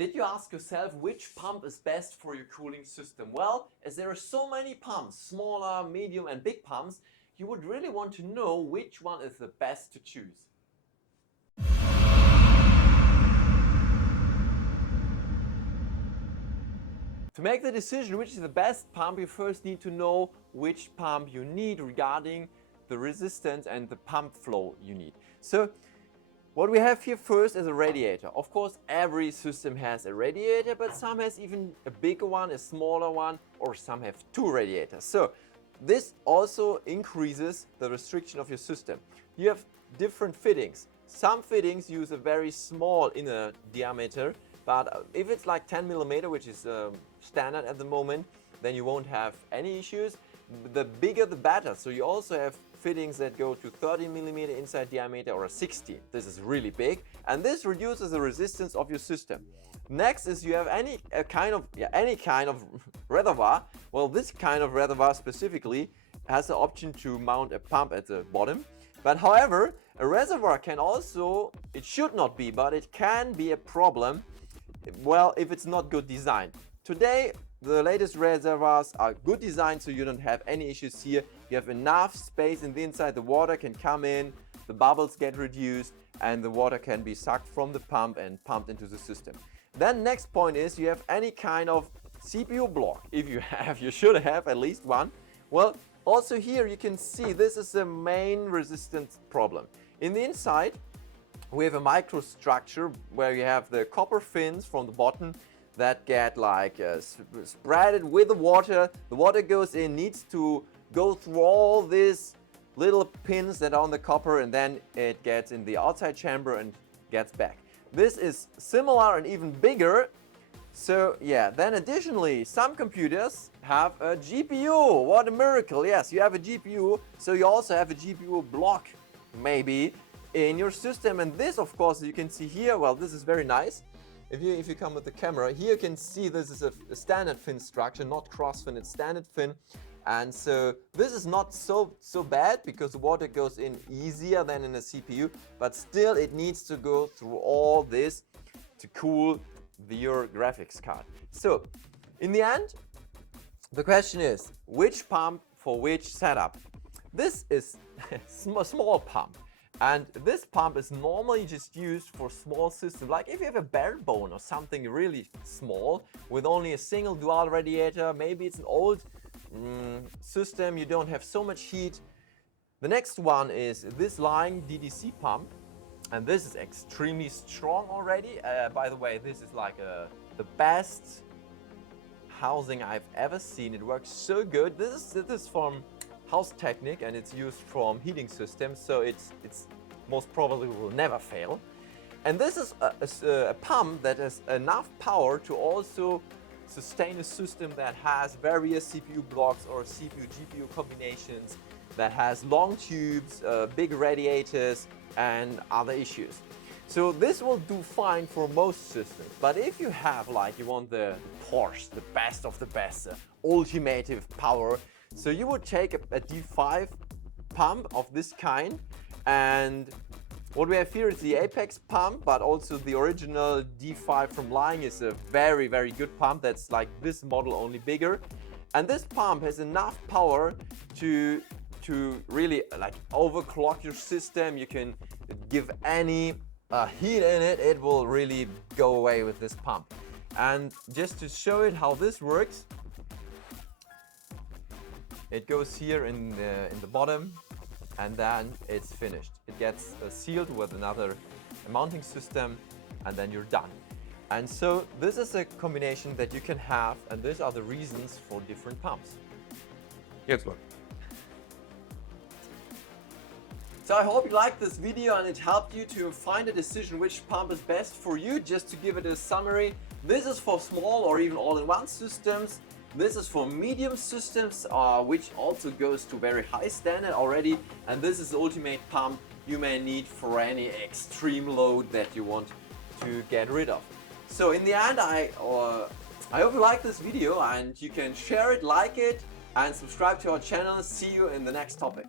Did you ask yourself which pump is best for your cooling system? Well, as there are so many pumps, smaller, medium and big pumps, you would really want to know which one is the best to choose. To make the decision which is the best pump, you first need to know which pump you need regarding the resistance and the pump flow you need. So what we have here first is a radiator. Of course, every system has a radiator, but some has even a bigger one, a smaller one, or some have two radiators. So this also increases the restriction of your system. You have different fittings. Some fittings use a very small inner diameter, but if it's like 10 millimeter, which is standard at the moment, then you won't have any issues. The bigger the better. So you also have fittings that go to 30 millimeter inside diameter or a 60. This is really big, and this reduces the resistance of your system. Next is you have any kind of reservoir. Well, this kind of reservoir specifically has the option to mount a pump at the bottom. But however, a reservoir can also, it should not be, but it can be a problem, well, if it's not good designed. Today, the latest reservoirs are good designed, so you don't have any issues here. You have enough space in the inside, the water can come in, the bubbles get reduced, and the water can be sucked from the pump and pumped into the system. Then next point is you have any kind of CPU block. If you have, you should have at least one. Well, also here you can see this is the main resistance problem. In the inside, we have a microstructure where you have the copper fins from the bottom that get like spreaded with the water. The water goes in, needs to go through all these little pins that are on the copper, and then it gets in the outside chamber and gets back. This is similar and even bigger. So yeah, then additionally, some computers have a GPU. What a miracle. Yes, you have a GPU, so you also have a GPU block maybe in your system. And this, of course, you can see here, well, this is very nice. If you come with the camera, here you can see this is a standard fin structure, not cross fin, it's standard fin. And so this is not so bad because the water goes in easier than in a CPU, but still it needs to go through all this to cool your graphics card. So in the end, the question is, which pump for which setup? This is a small pump. And this pump is normally just used for small systems, like if you have a bare bone or something really small with only a single dual radiator, maybe it's an old system, you don't have so much heat. The next one is this line DDC pump, and this is extremely strong already. By the way, this is like the best housing I've ever seen. It works so good. This is from House Technic, and it's used from heating systems, so it's most probably will never fail. And this is a pump that has enough power to also sustain a system that has various CPU blocks or CPU GPU combinations, that has long tubes, big radiators and other issues. So this will do fine for most systems. But if you have, like, you want the Porsche, the best of the best, ultimate power, so you would take a D5 pump of this kind, and what we have here is the Apex pump, but also the original D5 from Lying is a very, very good pump that's like this model, only bigger. And this pump has enough power to really like overclock your system. You can give any heat in it, it will really go away with this pump. And just to show it how this works, it goes here in the bottom, and then it's finished. It gets sealed with another mounting system, and then you're done. And so this is a combination that you can have, and these are the reasons for different pumps. Jetzt mal. So I hope you liked this video and it helped you to find a decision which pump is best for you. Just to give it a summary, this is for small or even all-in-one systems. This is for medium systems, which also goes to very high standard already. And this is the ultimate pump you may need for any extreme load that you want to get rid of. So in the end, I hope you like this video, and you can share it, like it, and subscribe to our channel. See you in the next topic.